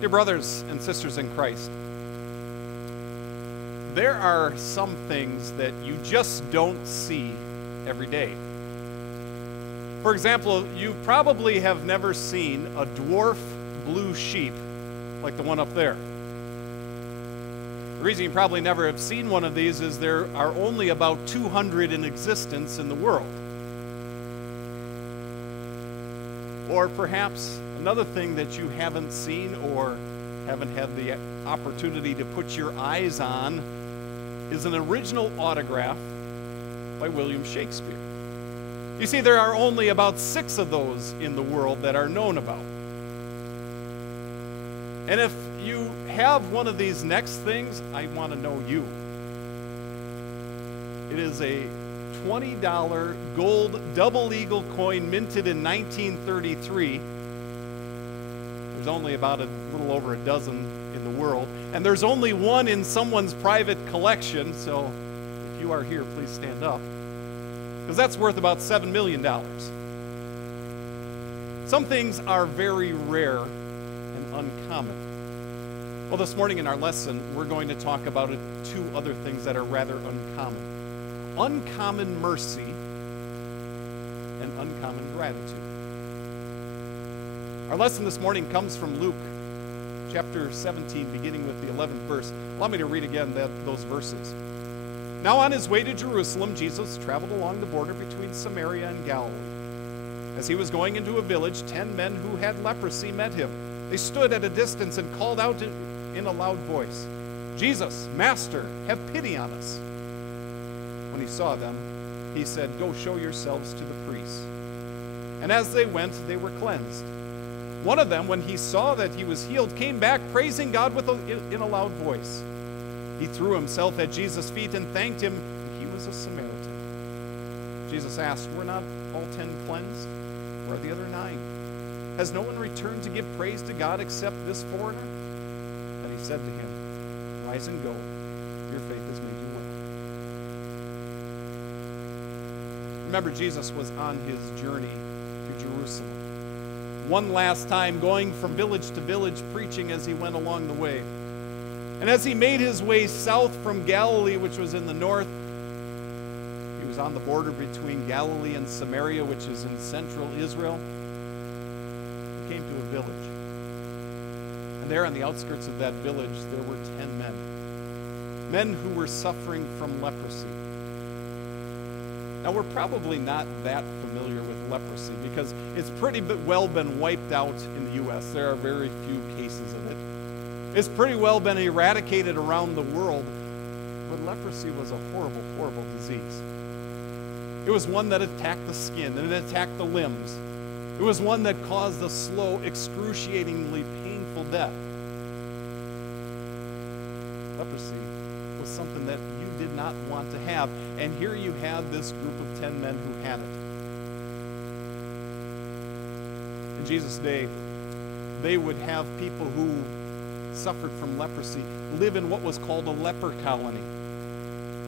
Dear brothers and sisters in Christ, there are some things that you just don't see every day. For example, you probably have never seen a dwarf blue sheep like the one up there. The reason you probably never have seen one of these is there are only about 200 in existence in the world. Or perhaps another thing that you haven't seen or haven't had the opportunity to put your eyes on is an original autograph by William Shakespeare. You see, there are only about 6 of those in the world that are known about. And if you have one of these next things, I want to know you. It is a $20 gold double eagle coin minted in 1933. There's only about a little over a dozen in the world, and there's only one in someone's private collection, so if you are here, please stand up, because that's worth about $7 million. Some things are very rare and uncommon. Well, this morning in our lesson, we're going to talk about 2 other things that are rather uncommon. Uncommon mercy and uncommon gratitude. Our lesson this morning comes from Luke chapter 17, beginning with the 11th verse. Allow me to read again those verses. Now on his way to Jerusalem, Jesus traveled along the border between Samaria and Galilee. As he was going into a village, 10 men who had leprosy met him. They stood at a distance and called out in a loud voice, "Jesus, Master, have pity on us." When he saw them, he said, "Go show yourselves to the priests." And as they went, they were cleansed. One of them, when he saw that he was healed, came back praising God in a loud voice. He threw himself at Jesus' feet and thanked him. He was a Samaritan. Jesus asked, "Were not all 10 cleansed? Where are the other 9? Has no one returned to give praise to God except this foreigner?" And he said to him, "Rise and go. Your faith has made you well." Remember, Jesus was on his journey to Jerusalem. One last time, going from village to village, preaching as he went along the way. And as he made his way south from Galilee, which was in the north, he was on the border between Galilee and Samaria, which is in central Israel. He came to a village. And there on the outskirts of that village, there were 10 men. Men who were suffering from leprosy. Now, we're probably not that familiar with leprosy because it's pretty well been wiped out in the U.S. There are very few cases of it. It's pretty well been eradicated around the world, but leprosy was a horrible, horrible disease. It was one that attacked the skin and it attacked the limbs. It was one that caused a slow, excruciatingly painful death. Leprosy was something that you did not want to have, and here you had this group of 10 men who had it. In Jesus' day, they would have people who suffered from leprosy live in what was called a leper colony.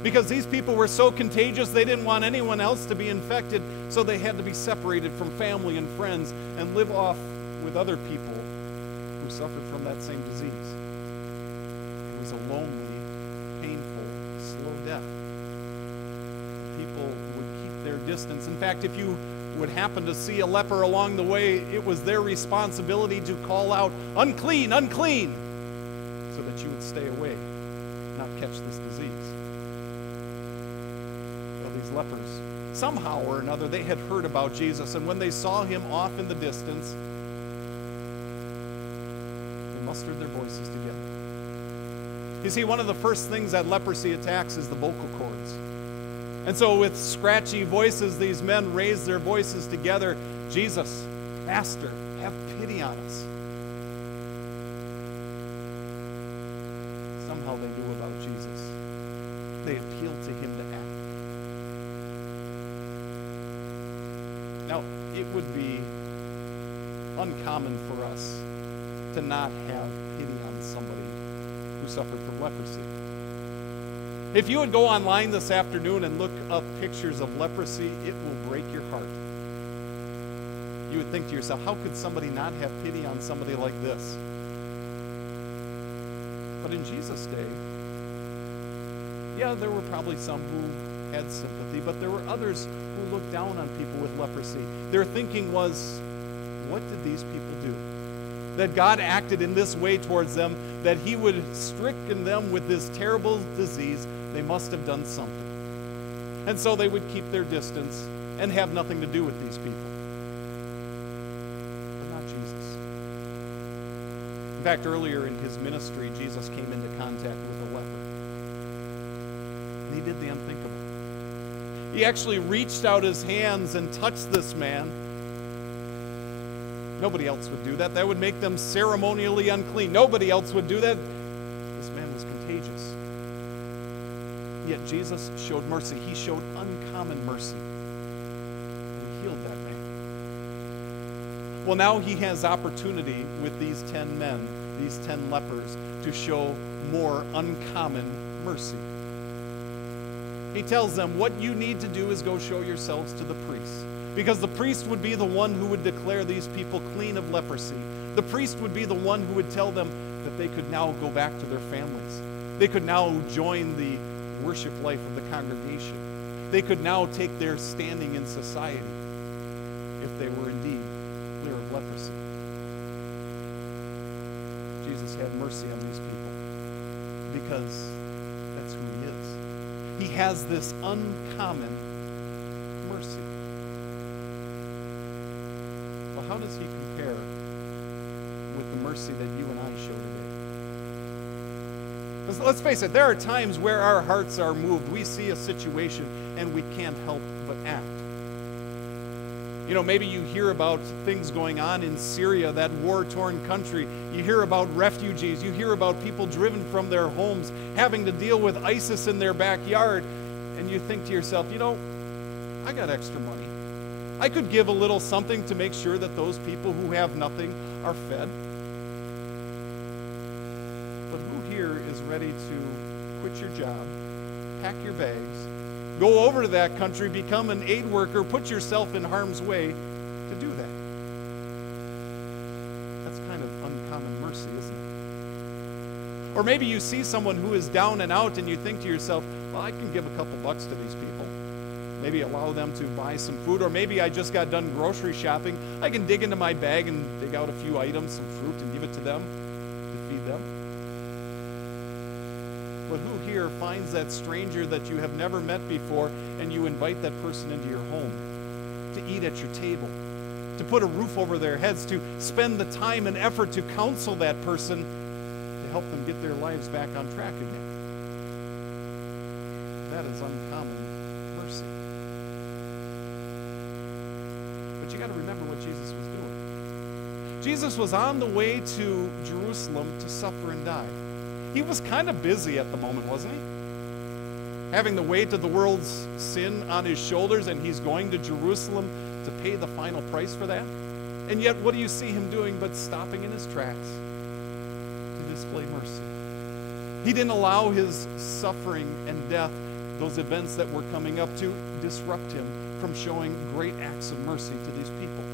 Because these people were so contagious, they didn't want anyone else to be infected, so they had to be separated from family and friends and live off with other people who suffered from that same disease. It was a lonely, painful, slow death. People would keep their distance. In fact, if you would happen to see a leper along the way, it was their responsibility to call out, "Unclean, unclean," so that you would stay away, not catch this disease. Well, these lepers, somehow or another, they had heard about Jesus, and when they saw him off in the distance, they mustered their voices together. You see, one of the first things that leprosy attacks is the vocal cords. And so with scratchy voices, these men raised their voices together, "Jesus, Master, have pity on us." Somehow they knew about Jesus. They appealed to him to act. Now, it would be uncommon for us to not have pity on somebody who suffered from leprosy. If you would go online this afternoon and look up pictures of leprosy, it will break your heart. You would think to yourself, how could somebody not have pity on somebody like this? But in Jesus' day, yeah, there were probably some who had sympathy, but there were others who looked down on people with leprosy. Their thinking was, what did these people do? That God acted in this way towards them, that he would stricken them with this terrible disease. They must have done something. And so they would keep their distance and have nothing to do with these people. But not Jesus. In fact, earlier in his ministry, Jesus came into contact with a leper. And he did the unthinkable. He actually reached out his hands and touched this man. Nobody else would do that. That would make them ceremonially unclean. Nobody else would do that. This man was contagious. Yet Jesus showed mercy. He showed uncommon mercy. He healed that man. Well, now he has opportunity with these 10 men, these 10 lepers, to show more uncommon mercy. He tells them, what you need to do is go show yourselves to the priest. Because the priest would be the one who would declare these people clean of leprosy. The priest would be the one who would tell them that they could now go back to their families. They could now join the worship life of the congregation. They could now take their standing in society if they were indeed clear of leprosy. Jesus had mercy on these people because that's who he is. He has this uncommon mercy. Well, how does he compare with the mercy that you and I show today? Because let's face it, there are times where our hearts are moved. We see a situation and we can't help but act. You know, maybe you hear about things going on in Syria, that war-torn country. You hear about refugees. You hear about people driven from their homes, having to deal with ISIS in their backyard. And you think to yourself, you know, I got extra money. I could give a little something to make sure that those people who have nothing are fed. But who here is ready to quit your job, pack your bags, go over to that country, become an aid worker, put yourself in harm's way to do that? That's kind of uncommon mercy, isn't it? Or maybe you see someone who is down and out and you think to yourself, well, I can give a couple bucks to these people. Maybe allow them to buy some food, or maybe I just got done grocery shopping. I can dig into my bag and dig out a few items, some fruit, and give it to them to feed them. But who here finds that stranger that you have never met before and you invite that person into your home to eat at your table, to put a roof over their heads, to spend the time and effort to counsel that person to help them get their lives back on track again? That is uncommon mercy. But you got to remember what Jesus was doing. Jesus was on the way to Jerusalem to suffer and die. He was kind of busy at the moment, wasn't he? Having the weight of the world's sin on his shoulders, and he's going to Jerusalem to pay the final price for that. And yet, what do you see him doing but stopping in his tracks to display mercy? He didn't allow his suffering and death, those events that were coming up, to disrupt him from showing great acts of mercy to these people.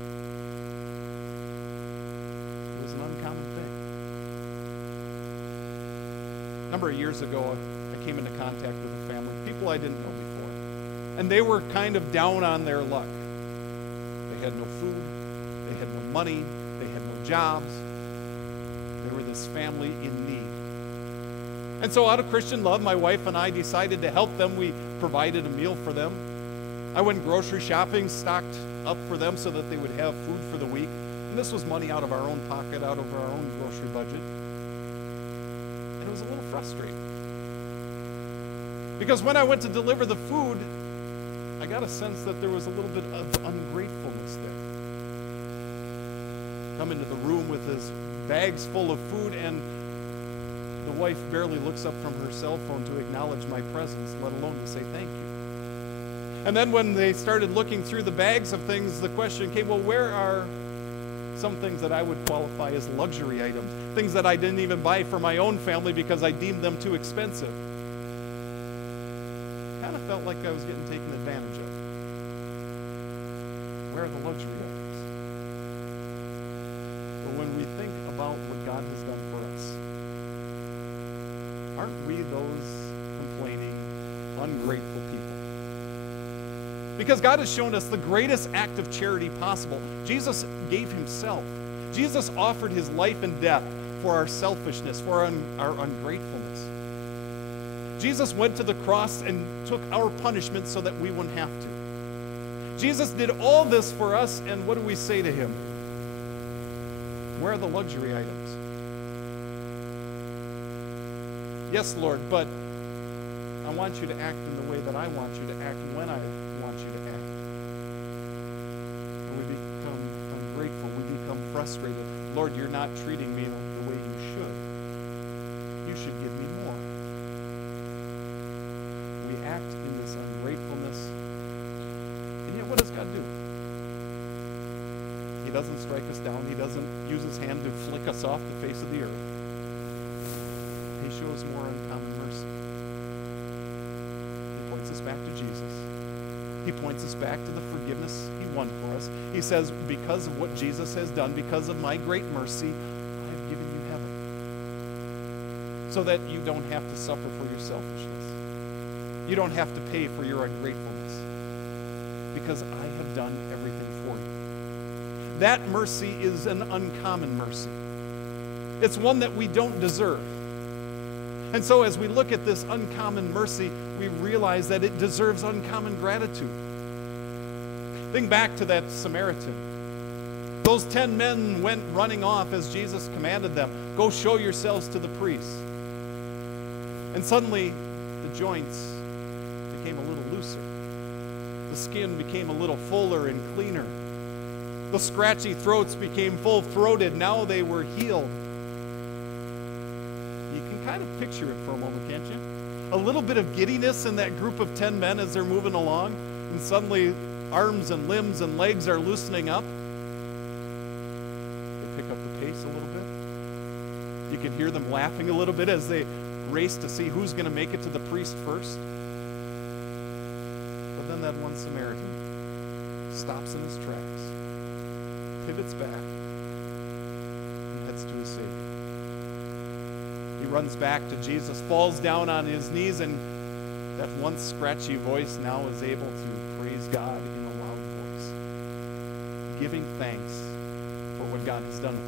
It was an uncommon thing. A number of years ago, I came into contact with a family, people I didn't know before, and they were kind of down on their luck. They had no food, they had no money, they had no jobs. They were this family in need. And so out of Christian love, my wife and I decided to help them. We provided a meal for them. I went grocery shopping, stocked up for them so that they would have food for the week. And this was money out of our own pocket, out of our own grocery budget. And it was a little frustrating. Because when I went to deliver the food, I got a sense that there was a little bit of ungratefulness there. Come into the room with his bags full of food, and the wife barely looks up from her cell phone to acknowledge my presence, let alone to say thank you. And then when they started looking through the bags of things, the question came, well, where are some things that I would qualify as luxury items? Things that I didn't even buy for my own family because I deemed them too expensive. Kind of felt like I was getting taken advantage of. Where are the luxury items? But when we think about what God has done for us, aren't we those complaining, ungrateful people? Because God has shown us the greatest act of charity possible. Jesus gave himself. Jesus offered his life and death for our selfishness, for our ungratefulness. Jesus went to the cross and took our punishment so that we wouldn't have to. Jesus did all this for us, and what do we say to him? Where are the luxury items? Yes, Lord, but I want you to act in the way that I want you to act when I want you to act. And we become ungrateful. We become frustrated. Lord, you're not treating me the way you should. You should give me more. We act in this ungratefulness. And yet, what does God do? He doesn't strike us down. He doesn't use his hand to flick us off the face of the earth. He shows more uncommon mercy. He points us back to Jesus. He points us back to the forgiveness he won for us. He says, because of what Jesus has done, because of my great mercy, I've given you heaven. So that you don't have to suffer for your selfishness. You don't have to pay for your ungratefulness. Because I have done everything for you. That mercy is an uncommon mercy. It's one that we don't deserve. And so as we look at this uncommon mercy, we realize that it deserves uncommon gratitude. Think back to that Samaritan. Those 10 men went running off as Jesus commanded them, go show yourselves to the priests. And suddenly, the joints became a little looser. The skin became a little fuller and cleaner. The scratchy throats became full-throated. Now they were healed. You can kind of picture it for a moment, can't you? A little bit of giddiness in that group of 10 men as they're moving along, and suddenly arms and limbs and legs are loosening up. They pick up the pace a little bit. You can hear them laughing a little bit as they race to see who's going to make it to the priest first. But then that one Samaritan stops in his tracks, pivots back, and heads to his Savior. He runs back to Jesus, falls down on his knees, and that once scratchy voice now is able to praise God in a loud voice, giving thanks for what God has done for him.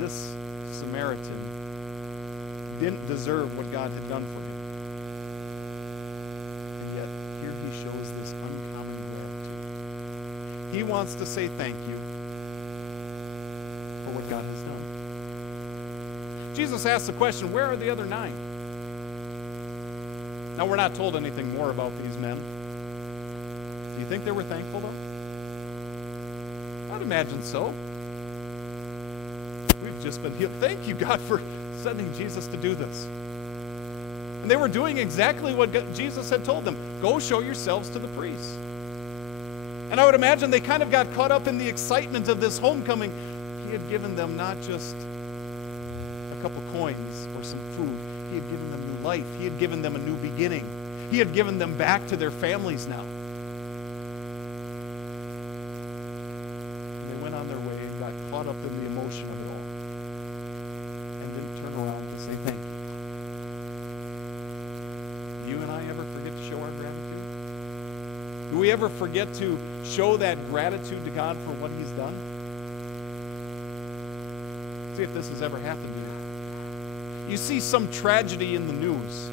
This Samaritan didn't deserve what God had done for him. And yet, here he shows this uncommon gratitude. He wants to say thank you for what God has done. Jesus asked the question, where are the other 9? Now, we're not told anything more about these men. Do you think they were thankful, though? I'd imagine so. We've just been healed. Thank you, God, for sending Jesus to do this. And they were doing exactly what Jesus had told them. Go show yourselves to the priests. And I would imagine they kind of got caught up in the excitement of this homecoming. He had given them not just a couple coins or some food. He had given them new life. He had given them a new beginning. He had given them back to their families now. And they went on their way and got caught up in the emotion of it all and didn't turn around to say thank you. Do you and I ever forget to show our gratitude? Do we ever forget to show that gratitude to God for what he's done? See if this has ever happened to you. You see some tragedy in the news.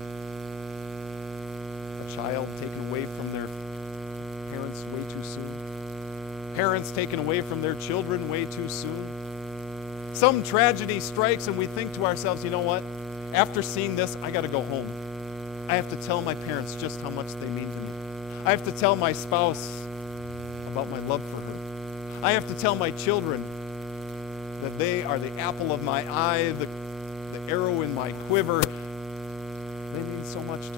A child taken away from their parents way too soon. Parents taken away from their children way too soon. Some tragedy strikes and we think to ourselves, you know what? After seeing this, I got to go home. I have to tell my parents just how much they mean to me. I have to tell my spouse about my love for her. I have to tell my children that they are the apple of my eye, the arrow in my quiver. They mean so much to me.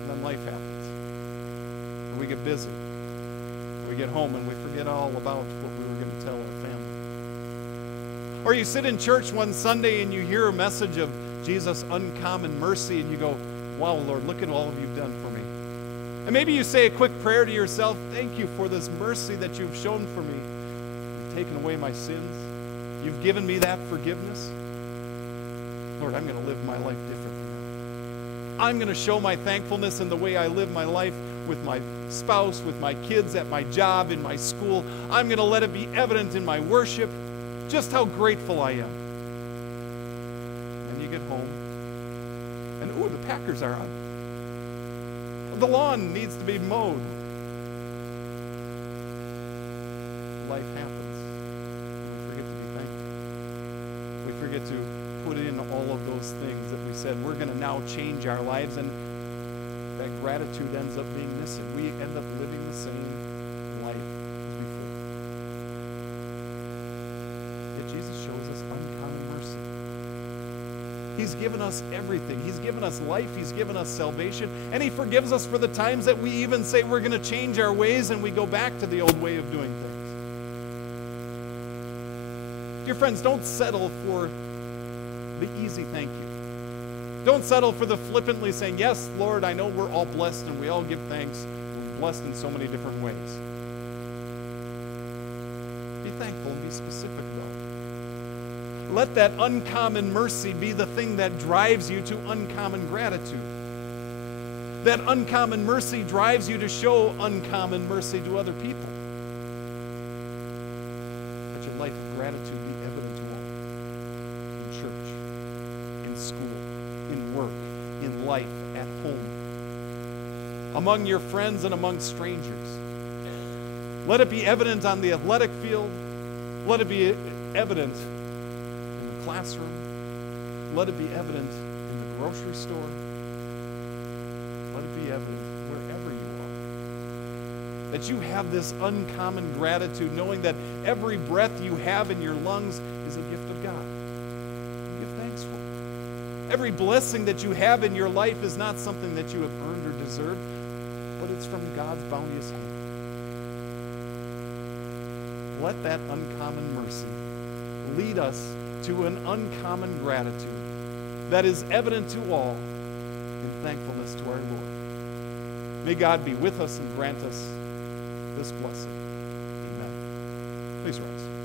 And then life happens. And we get busy. We get home and we forget all about what we were going to tell our family. Or you sit in church one Sunday and you hear a message of Jesus' uncommon mercy and you go, wow, Lord, look at all you've done for me. And maybe you say a quick prayer to yourself, thank you for this mercy that you've shown for me. You've taken away my sins. You've given me that forgiveness. Lord, I'm going to live my life differently now. I'm going to show my thankfulness in the way I live my life with my spouse, with my kids, at my job, in my school. I'm going to let it be evident in my worship just how grateful I am. And you get home, and ooh, the Packers are on. The lawn needs to be mowed. Life happens. We forget to be thankful. We forget to put in all of those things that we said we're going to now change our lives, and that gratitude ends up being missing. We end up living the same life as before. Yet Jesus shows us uncommon mercy. He's given us everything. He's given us life. He's given us salvation. And he forgives us for the times that we even say we're going to change our ways and we go back to the old way of doing things. Dear friends, don't settle for the easy thank you. Don't settle for the flippantly saying, yes, Lord, I know we're all blessed and we all give thanks. We're blessed in so many different ways. Be thankful and be specific, though. Let that uncommon mercy be the thing that drives you to uncommon gratitude. That uncommon mercy drives you to show uncommon mercy to other people. Let your life of gratitude be evident to all. In church, in school, in work, in life, at home, among your friends and among strangers. Let it be evident on the athletic field. Let it be evident classroom. Let it be evident in the grocery store. Let it be evident wherever you are. That you have this uncommon gratitude, knowing that every breath you have in your lungs is a gift of God. Give thanks for it. Every blessing that you have in your life is not something that you have earned or deserved, but it's from God's bounteous hand. Let that uncommon mercy lead us to an uncommon gratitude that is evident to all in thankfulness to our Lord. May God be with us and grant us this blessing. Amen. Please rise.